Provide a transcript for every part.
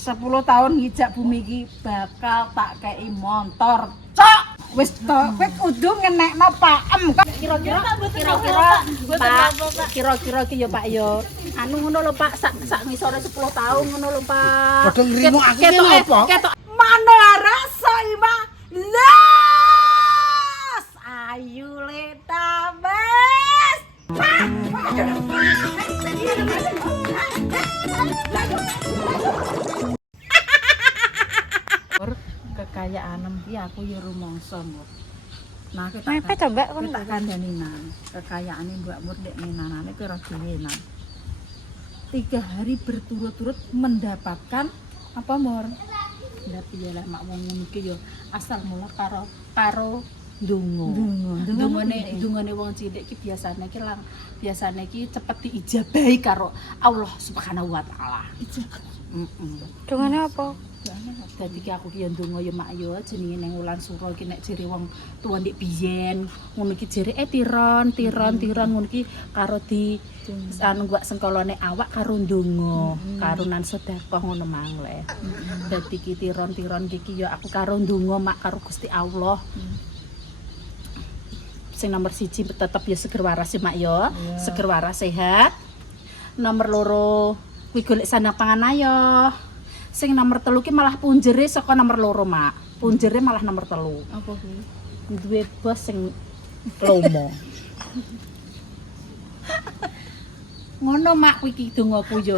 10 tahun ngijak bumi iki bakal tak kei motor. Cok, wis to, kowe kudu ngenekno pakem. Kira-kira kira-kira ki ya Pak ya. Anu ngono lho Pak, sak ngisore 10 tahun ngono lho Pak. Padha ngrimo aku ki apa? Ketok mana rasa ima. Las! Ayu letabes. Kekayaan iki aku ya rumangsa, Mbok. Nah, Mepet coba kon tak kandhani nang. Kekayaane Mbak Mur nek menanane kira dhewe nang. 3 hari berturut-turut mendapatkan apa, Mur? Ya piye lah mak wong ngono iki ya asal mula karo dungane wong cilik iki biasane iki cepet diijabahi karo Allah Subhanahu wa taala. Ijabah. Dungane apa? Dadi ki aku ki ya ndonga ya mak ya jenenge ning wulan sura iki nek jere wong tuwa ndik biyen ngono iki jere tiron ngono iki karo di anu gak sengkolone awak karo ndonga karo nan sedekah ngono mang le. Dadi ki tiron iki ya aku karo ndonga mak karo Gusti Allah. Sing nomor 1 tetep ya seger waras ya mak ya. Seger waras sehat. Nomor 2 kuwi golek sandang pangan ayo. Sing nomor 3 ki malah punjere saka nomor 2 mak. Punjere malah nomor 3. Apa kuwi? Duwe bos sing lomo. Ngono mak kuwi ki dongaku yo.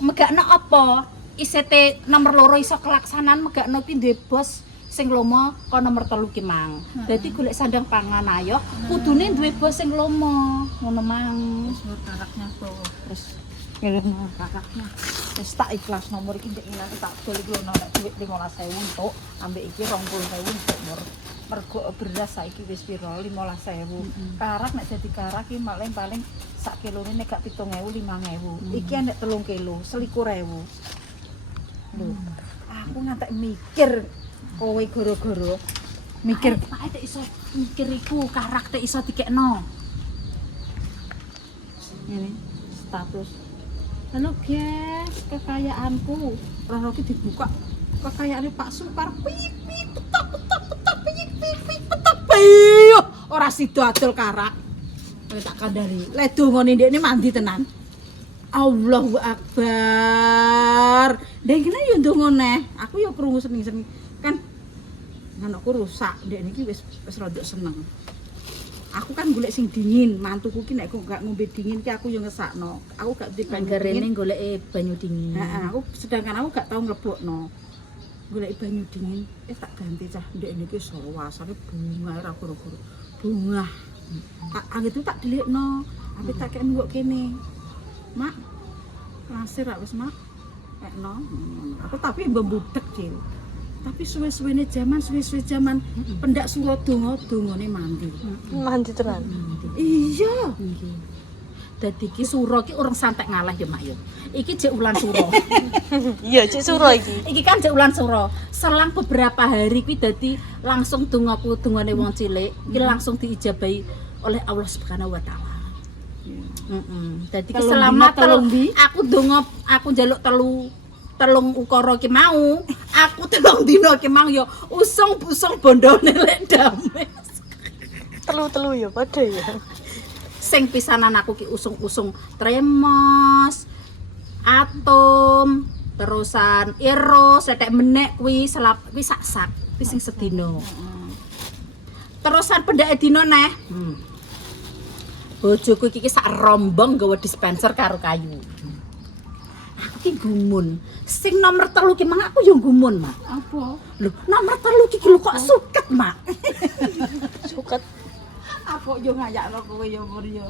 Megakno apa? Isete nomor 2 iso kelaksanaan megakno ki duwe bos sing lomo ka nomor 3 ki mang. Dadi golek sandang pangan ayo kudune duwe bos sing lomo. Ngono mang. Wis karaknya to. Terus ngelih kakaknya. Wis tak ikhlas nomor iki ndek ilang tak dol iki ono nek dhuwit 15.000 entuk, ambek iki 20.000 entuk mur. Mergo beras saiki wis pira 15.000. Karak nek dadi karak iki paling sak kilone nek gak 7.000 5.000. Iki nek 3 kilo 21.000. Lho, aku ngantek mikir kowe goro-goro mikir Pak iso mikir iku karak tek iso dikekno. Ini status. Halo guys, kekayaanku. Rono ki dibuka. Kekayaane Pak Supar. Pik petak petak. Ora sida adol karak. Kowe tak kandhani. Lek dongane ndekne mandi tenan. Allahu Akbar. Ndek kene yo ndonga neh. Aku yo krungu seni-seni. Kan anakku rusak. Ndek niki wis rada seneng. Aku kan golek sing dingin, mantuku ki nek gak ngombe dingin ki aku yo ngesakno. Aku gak di banyu dingin, goleke banyu dingin. Heeh, sedangkan aku gak tau nglebokno. Golek banyu dingin, tak ganti cah ndek niki sawasane bunga ora goro-goro. Bunga. Tak itu tak delikno, tapi tak kek nunggu kene. Mak, langsir rak wis, Mak. Ekno. Aku tapi mbembudek, Cil. Tapi suwe-suwe zaman pendak sura dongane mandi. Mandi tenan. Iya. Nggih. Dadi ki sura ki urung santek ngalah ya Mak ya. Iki jek ulan sura. Iya, cek sura iki. Iki kan jek ulan sura. Selang beberapa hari kuwi dadi langsung dongaku dongane wong cilik iki langsung diijabahi oleh Allah Subhanahu wa taala. Dadi ki selamat aku donga aku njaluk telung ukara ki mau, aku telung dina ki mang ya usung bondone lek damai. Telu ya padha ya. Sing pisanan aku ki usung tremos, atom, terusan eros, setek menek kuwi kuwi sak kuwi sing sedina. Terusan pendake dina neh. Bojoku iki sak rombong gawe dispenser karo kayu. Aku ki gumun. Sing nomor 3 ki mang aku yo gumun, Mak. Apa? Lho, nomor 3 ki lho kok suket, Mak. Suket. Aku yo ngayakno kowe yo Mur yo.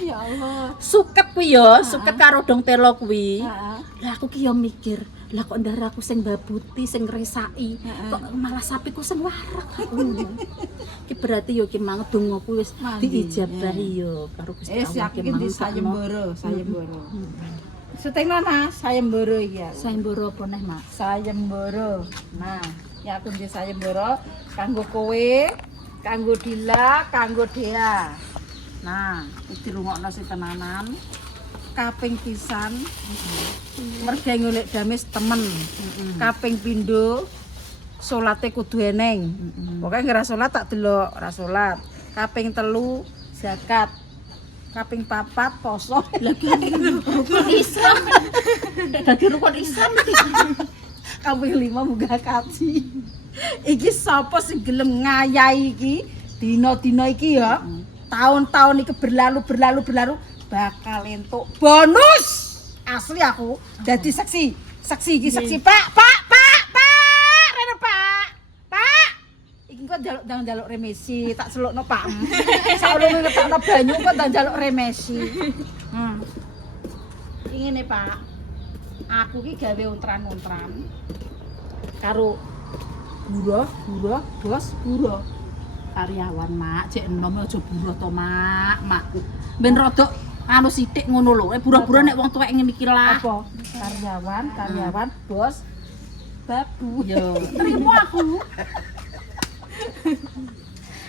Ya Allah. Suket kuwi yo, suket karo dong telo kuwi. Lah aku ki yo mikir, lah kok ndaraku sing babuti, sing ngresaki, kok malah sapiku sing warak. Ki berarti yo ki mang dongaku wis diijabahi yo karo Gusti Allah ki mang sayembara. Setengah nah, sayembara iki ya. Sayembara apa neh, Mak? Sayembara. Nah, ya aku di sayembara kanggo kowe, kanggo Dila, kanggo Dea. Nah, iki dirungokno sing tenanan. kaping pisan merga golek dames temen. Kaping pindho salate kudu eneng. Pokoke ora salat tak delok, ora salat. Kaping 3 zakat. Kaping 4 poso. Lagi rukun Islam. Dadi rukun Islam iki. Kaping 5 munggah kaji. Iki sapa sing gelem ngayahi iki? Dina-dina iki ya. Tahun-tahun iki berlalu bakal entuk bonus. Asli aku dadi saksi. Saksi iki saksi. Pak. Rene Pak. Iki kok njaluk remisi, tak selukno Pak. Saurunge ngetokno banyu kok tak njaluk remisi. Iki ngene Pak. Aku ki gawe untran-untran karo buruh, bos buruh. Karyawan mak, cek enom aja buruh to mak. Ben rodok anu sithik ngono lho. Buruh-buruh nek wong tuwek ngene iki lah. Apa? Karyawan, bos, babu. Yo, terima aku.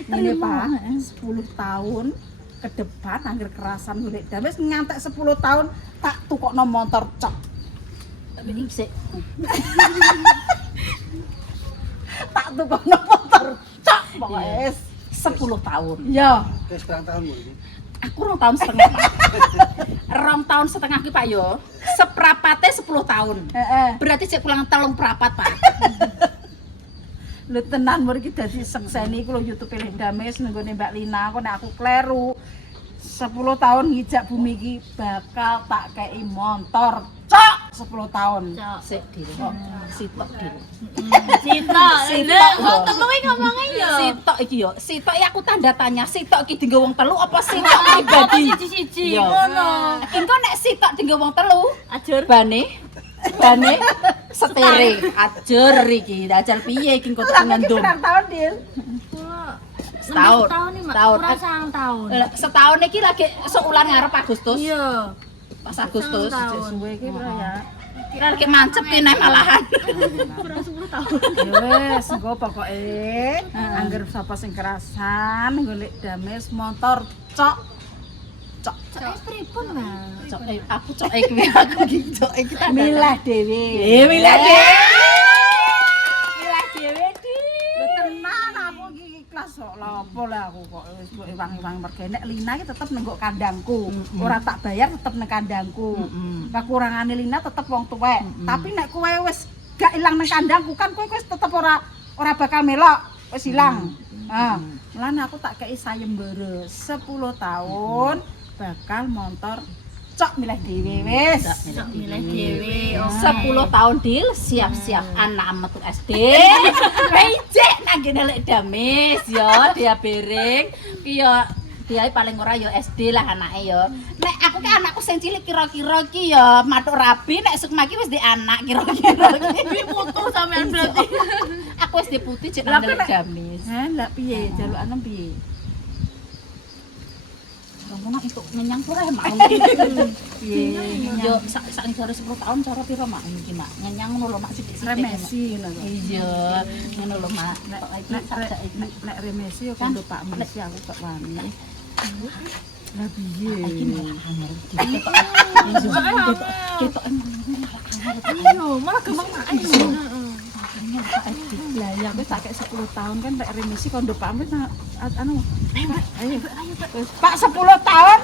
Ngene Pak, 10 tahun ke depan angger kerasan golek dames ngantek 10 tahun tak tukokno motor cok. Tapi iki sik. Tak tukokno motor cok pokoke 10 tahun. Yo. Wis berapa tahun Bu? Aku 2 tahun setengah. 2 tahun setengah ki Pak yo. Seprapate 10 tahun. Berarti cek pulang 3 prapat Pak. Lho tenan mriki dadi sekseni iku lho YouTube Lek Dames nenggone Mbak Lina kok nek aku kleru 10 tahun ngijak bumi iki bakal tak kei motor cok 10 tahun sik dhewe kok sitok dhewe Sitok. Wong telu iki ngomongnya ya. sitok iki yo sitok iki aku tanda tanya sitok iki dienggo wong telu apa sitok pribadi Siji-siji Yo. ngono. engko nek sitok dienggo wong telu Ajur. bane setere ajer iki dajal piye iki kok ngendum tahun Dil setahun Tahun. setahun iki lagi seulan ngarep Agustus Iya. pas Agustus Setahun. suwe iki ya kira lagi mancep kene malahan Kurang 10 tahun. ya wis engko pokoke angger sapa sing kerasan golek dames motor cok Cok pripun, Mas? aku cok kuwi aku iki cok iki milah dhewe milah dhewe tenan aku iki ikhlas kok lapo lah aku kok wis mbok iwang-iwang merga nek Lina iki tetep nenggo kandangku ora tak bayar tetep nang kandangku kekurangane Lina tetep wong tuwek tapi nek kowe wis gak ilang nang kandangku kan kowe wis tetep ora bakal melok wis ilang lan aku tak kei sayembara 10 tahun bakal motor cok milih dhewe wis Cok milih dhewe. 10 tahun Dil siap-siap anak metu SD ijek nang ngene Lek Dames ya dia bereng ki ya dia paling ora ya SD lah anake ya nek aku ki anakku sing cilik kira-kira ki ya matuk rabi nek Sukma ki wis di anak kira-kira ki Putu sampean berarti. aku wis di putih cek nang Lek Dames lah piye jalukan piye ngono entuk ngenyang pura mak. Yo sak ngisore 10 tahun cara piro mak iki mak. Ngenyang ngono lho mak sithik-sithik. Remesi ngono lho. Iya, ngono lho mak. Nek remesi yo kondo Pak Mesi aku kok wani. Lah piye? Iki malah angel. Ketok Iya, malah gampang mak. Lah ya wis tak 10 tahun kan rek remisi kondo Pak Mesi anu. Ayo. Pak 10 tahun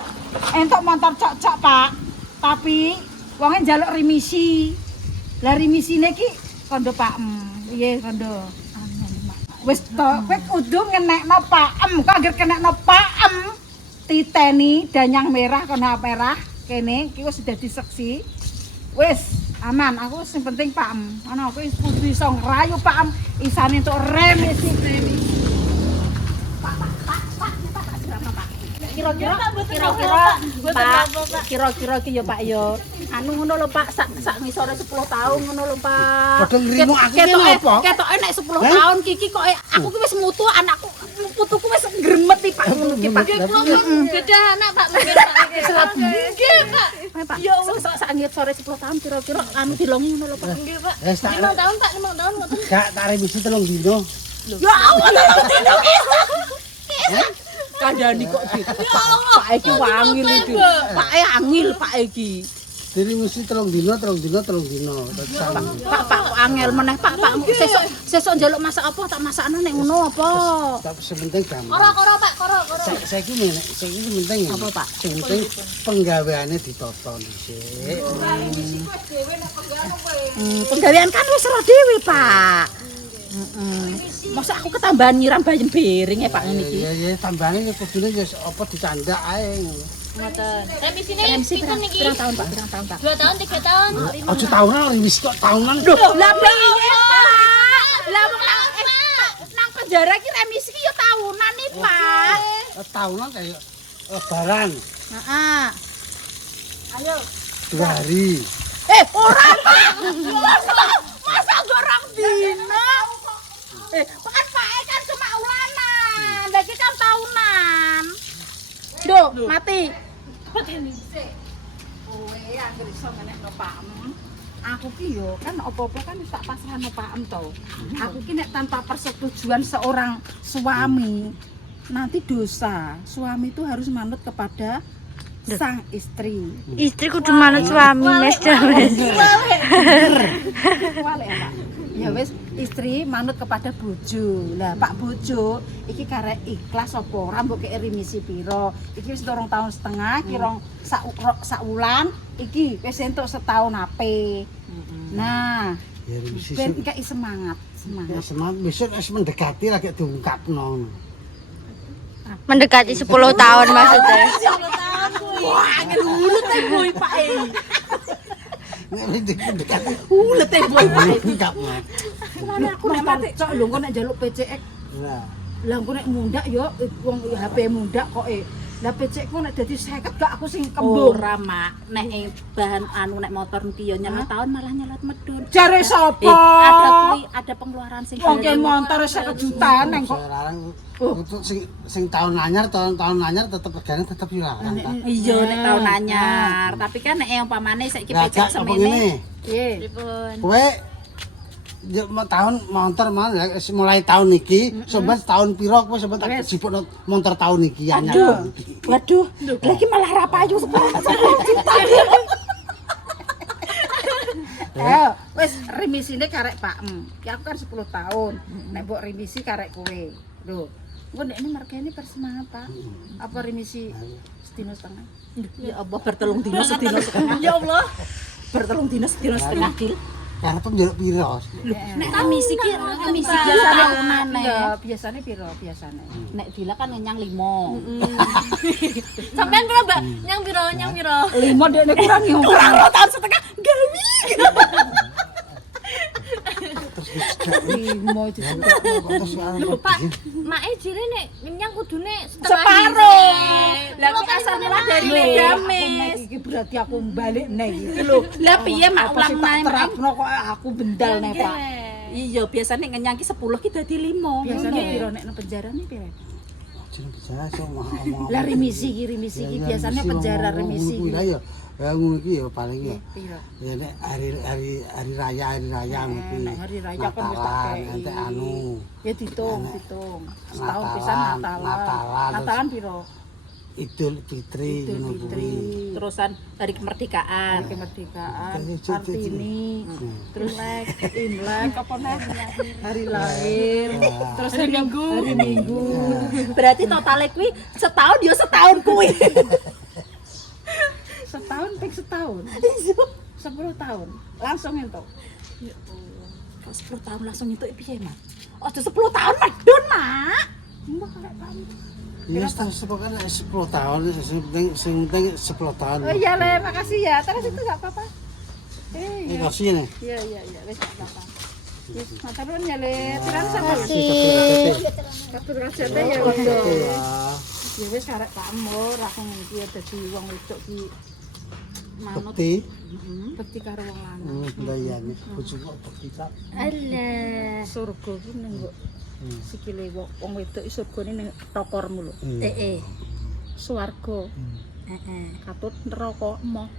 entuk motor cok-cok Pak. Tapi wonge njaluk remisi. Lah remisine ki kondo Pak piye kondo? Wis to, kowe kudu ngenekno Pak kok anggere kenekno Pak titeni danyang merah kono merah kene iki wis dadi seksi. Wis aman, aku sing penting Pak ana kowe kudu iso ngrayu Pak isane entuk remisi. Kira-kira ki ya Pak ya anu ngono lho Pak sak ngisore 10 tahun ngono lho Pak Padha ngrimo aku ki apa? Ketoke nek 10 tahun ki kok aku ki wis mutu anakku putuku wis gremet iki Pak ngono ki Pak Beda anak Pak mungkin Pak. Nggih Pak. ya Allah sak ngisore 10 tahun kira-kira anu dilongi ngono lho Pak Nggih Pak. Wis tak 5 tahun Pak, 5 tahun ngoten. gak tak remisi 3 dino. ya Allah tolong dino kandhani kok di. Pak iki wangil iki. Pak angil Pak iki. Jadi mesti telung dino. Pak angel meneh Pak sesuk njaluk masak apa tak masakno nek ngono apa. Tapi sepenting gampang. Koro Pak, koro. Saiki penting. Apa, Pak? Sing penting penggaweane ditata dhisik. Penggawean kan wis ora dhewe, Pak. Masa aku ketambahan nyiram bayem bering ya Pak ngene iki. Ya tambahane ya kudune ya apa dicandak ae. Ngoten. Remisi pinten niki? Pirang tahun, Pak? 2 tahun, 3 tahun. Aja tahunan wis kok tahunan. Loh, lah piye, Pak? Lah wong nang penjara iki remisi ki ya tahunan nih, Pak. Tahunan kayak lebaran. Heeh. Ayo. 2 hari. Ora, Pak. Masa gorong dino? Kan Pak kan cuma ulanan. Lah iki kan tahunan. Duh, mati. Kowe anggere iso menekno Pakmu. Aku ki yo kan apa-apa kan wis tak pasrahno Pakmu to. Aku ki nek tanpa persetujuan seorang suami nanti dosa. Suami itu harus manut kepada sang istri. Istri kudu manut suami mes dames. Walek Pak. Ya wis istri manut kepada bojo. Lah Pak bojo iki karek ikhlas apa ora mbok kek remisi piro. Iki wis 2 tahun setengah, kirong sak wulan iki wis entuk setahun ape. Nah, Ya remisi. ben kei semangat. Ya semangat besok wis mendekati lagi diungkapno. Mendekati 10 tahun maksudnya. Wah, ngene ulut e boy Pak e. Nek mendekati Ulet e boy Pak e. diungkapno. Aku nek mati cok lho kok nek njaluk PCX. Nah, Lah engko nek mundak yo wong HP mundak kok Lah PCX ku nek dadi 50 gak aku sing kembung. Ora, Mak. Nek bahan anu nek motor niki yo nyelot tahun malah nyelot medun. Jare sapa? Ada pengeluaran sing wong ki motor 50 juta neng kok. untuk sing tahun anyar tetep regane tetep larang. Iya nek tahun anyar, tapi kan nek umpamane saiki PCX semene. Nggih. Pripun? Kowe tahun motor mulai tahun iki, sobat tahun piro kowe sobat tak jipukno motor tahun iki anyar. Waduh, lagi malah ra payu sepuluh juta. Wis remisine karek Pakmu. Ki aku kan 10 tahun. Nek mbok remisi karek kowe. Lho, engko nek ini mergane persemangat, Pak. Apa remisi sedina setengah? Ya Allah, bertelung dina sedina setengah. Ya Allah. Bertelung dina sedina setengah, Kil. Karep njaluk piro? Nek remisi ki biasane tahunan ya, biasane piro biasane. Nek Dila kan nyang 5. Sampean piro, Mbak? Nyang piro? 5 dekne kurang yo. Kurang tahun setengah gawi. Limo itu Pak, mae jire nek nyang kudune separuh. Lah kok asane lah dari Medames. Iki berarti aku balik nek iki lho. Lah piye mak ulang nae terapno kok aku bendal nek Pak. Iya, biasane ngenyang ki 10 ki dadi 5. Biasane piro nek nang penjara nih piro? Jeneng penjara ngomong. Lah remisi ki biasane penjara remisi. Ya ngono iki ya paling ya. Piro? Ya nek hari raya ngono Nek hari raya kan wis tak kei. nanti anu. Ya ditung. Setahun pisan Natalan. Natalan piro? Idul Fitri ngono kuwi. Terusan hari kemerdekaan, Kartini, terus Imlek apa nih? Hari lahir, terus hari Minggu. Berarti totalnya kuwi setahun ya setahun kuwi. Setahun ping setahun. 10 tahun langsung entuk. Ya Allah. Kok 10 tahun langsung entuk piye, Mak? Aja 10 tahun medun, Mak. Mbok karek pamit. Ya sepokoknya 10 tahun, sing penting 10 tahun. Oh iya Le, makasih ya. Terus itu enggak apa-apa. Ini kasih nih. Iya, wis enggak apa-apa. Wis matur nuwun ya Le. Tiran sama. Kabur kasete ya wis. Ya wis karek kamu ra ngene iki dadi wong wedok ki manut. Bekti karo wong lanang. Lah iya nih, bojoku bekti tak. Alah. Surga ki nang sikile wong wedok iki surgane ning tokormu lho. Swarga. Katut neraka emoh.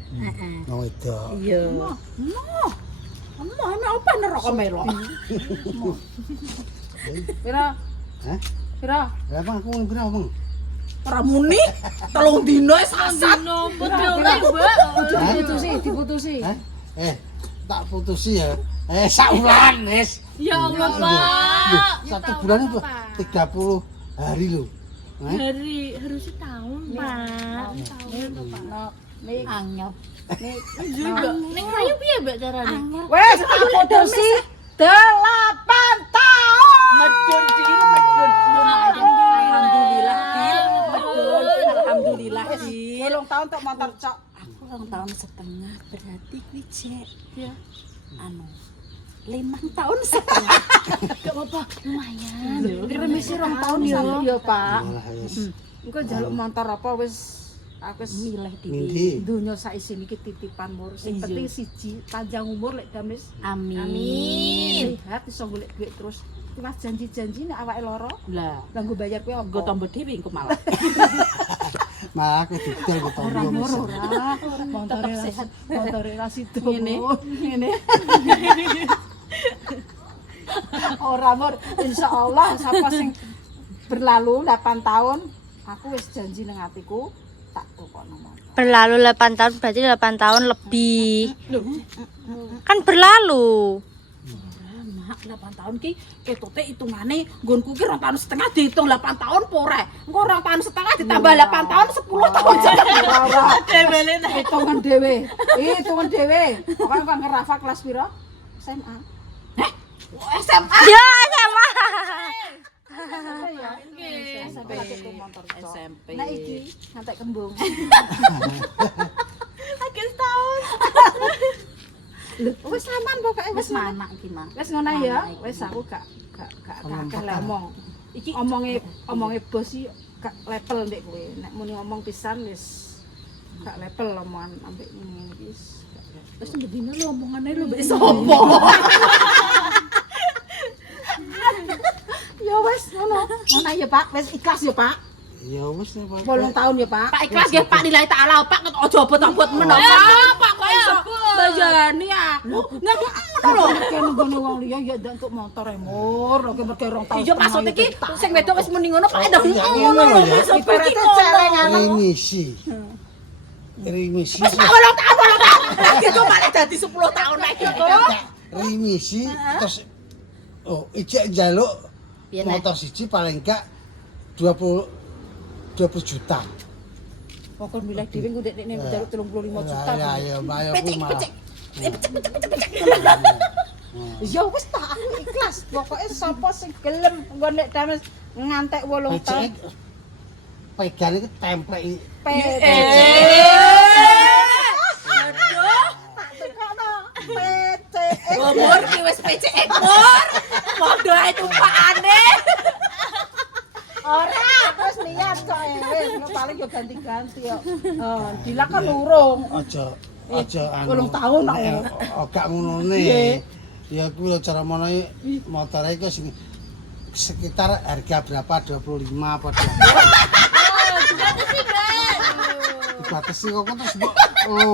Wong wedok. Iya. Emoh emek apa neraka melok? Pira? Hah? Pira? Lah Bang, aku piro, Bang? ora muni 3 dino sasat. Diputusi. Hah? Tak putusi ya. Sak wulan wis. Ya Allah, Loh, Pak. 1 bulan itu 30 hari lho. Harusnya tahun, Pak. Nih anyep. Ning ayo piye Mbak carane? Wes tak putusi 8 tahun. Medun Dil. Alhamdulillah Dil. Alhamdulillah Dil. 8 tahun tok motor cok. Aku 2,5 tahun berarti kuwi cek Ya. anu 5 tahun setengah. Gak apa-apa, lumayan. Remisi 2 tahun ya Pak. Alah wis. Engko njaluk motor apa wis aku wis Milih Nindi. donya saisi iki titipan mur. Sing penting siji panjang umur lek damis. Amin. Sehat iso golek duit terus. Kuwi janji-janji nek awake lara, Lah, lah nggo bayar kuwi nggo apa? tombo dhewe engko malah. Malah aku didol ke Ora tombo. mur ora. Montore sehat, montore ra sido. Ngene. Ora mur, insyaallah sapa sing berlalu 8 tahun, aku wis janji nang atiku tak tukokno motor. Berlalu 8 tahun berarti 8 tahun lebih. Kan berlalu. Mak 8 tahun ki ketote hitungane nggonku ki 2 tahun setengah dihitung 8 tahun po rek. Engko 2 tahun setengah ditambah 8 tahun 10 tahun jadi. Ora. Hitungan dhewe. Hitungan dhewe. Pokoke kok ngerafa kelas piro? SMA. SMA. Ya sama. SMP lagi ku motor cok. SMP. Nah iki ngantek kembung. Lagi setahun. Lho, wis aman pokoke Wis wis mana. manak iki, Mak. Wis ngono ya. Mana iki? Wis aku gak akeh Ngomong ngomong. Iki omonge bos iki gak level ndek kowe. Nek muni ngomong pisan wis gak level omongan ambek ngene iki wis gak level. Terus ndine lho omongane lho mbek sapa? Ya wis ngono. Ngono ya Pak, wis ikhlas ya Pak. Ya wis ya, Pak. 8 tahun ya Pak. Pak ikhlas nggih Pak nilai taala Pak aja obot-obot menapa. Pak kok iso bayani aku. Nggak ngono lho. Nek nggone wong liya ya ndak untuk motor e mur, nek mergo 2 tahun. Iya maksud iki sing wedok wis muni ngono Pak ndak ngono ngono lho. ya. Iso Ibaratnya iki celengan. Remisi. Remisi. Wis Pak 8 tahun. Lagi kok malah dadi 10 tahun lagi kok. Remisi terus ijek njaluk Piye, Nek? motor siji paling enggak 20 juta. Pokok milih dhewe engko nek njaluk 35 juta. Ya ya malah aku malah. Ya wis tak aku ikhlas. Pokoke sapa sing gelem engko nek dames ngantek 8 tahun. Pegan iki templek Umur ki wis PCX mur. Padha ae tumpakane. Ora, terus niat kok wis paling yo ganti-ganti yo. Oh, Dila kan urung. aja Ulung tahun kok. gak ngonone. Ya kuwi lho cara mono motore iku sing sekitar harga berapa 25 apa 20. Dibatasi kok terus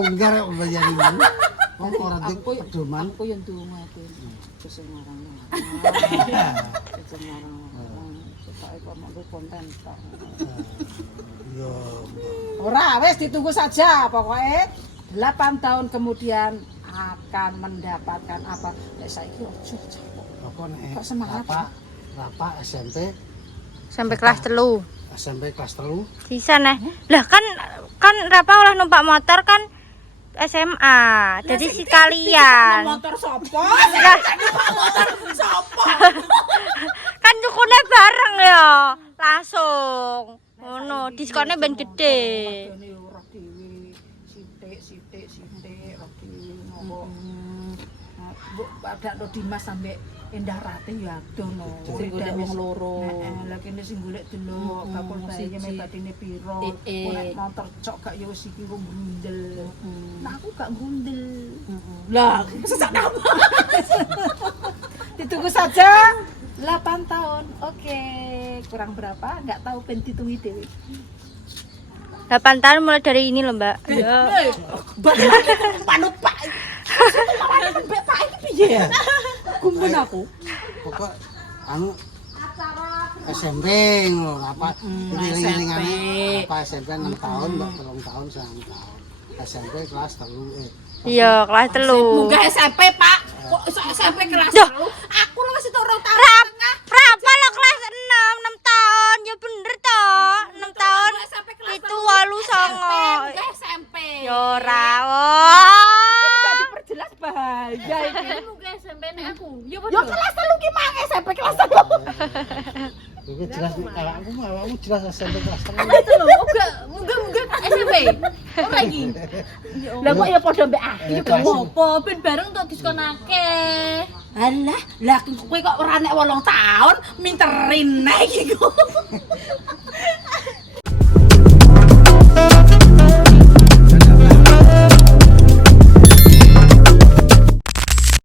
enggak rek bayani. Wong ora di pedoman. Aku yo ndonga iki. Terus ngarang. Supaya kok mau konten tok. Yo. Ora, wis ditunggu saja pokoknya 8 tahun kemudian akan mendapatkan apa. Nek saiki ojo capek. Apa nek? Kok semangat? Rapa SMP Sampai kelas 3. SMP kelas 3. Sisa nih. Lah kan Rapa olah numpak motor kan SMA. Jadi sekalian. Motor sapa? Lah, Motor sapa? kan tukune bareng ya. Langsung. Ngono, diskonnya ben gede. Ini ora dhewe sithik ora dhewe ngopo. Mbok padakno Dimas sampe Endah Rati ya adono. Sing golek wong loro. Heeh, lha kene sing golek delok kapul bayi metadine piro. Nek motor cok gak ya wis iki kok gundel. Nah aku gak gundel. Lah, sesak nama. Ditunggu saja 8 tahun. Oke, kurang berapa? Enggak tahu ben ditungi dhewe. 8 tahun mulai dari ini loh, Mbak. Panut Pak. Mbak Pak iki piye? Gumun aku. Pokok anu Acara SMP ngono apa ngiling-ngilingane apa SMP 6 tahun mbak 3 tahun 9 tahun SMP kelas 3 Iya, kelas 3. Munggah SMP, Pak. Kok iso SMP kelas Duh. 3? Aku lu masih 2 tahun. Berapa lo kelas 6 tahun? Ya bener toh. 6 tahun. SMP kelas Itu 8 songo. Munggah SMP. Yo ora. Wah. Diperjelas bahaya iki. Kamu ke SMP nek aku. Yo Yo kelas 3 ki mang SMP kelas 3. Iki jelas awakmu jelas SMP kelas 3. itu lho, munggah SMP. Ora iki. Lah kok ya padha mbek aku Yo gak apa, ben bareng tok diskonake. Alah, lah kowe kok ora nek 8 tahun minterin nek iki.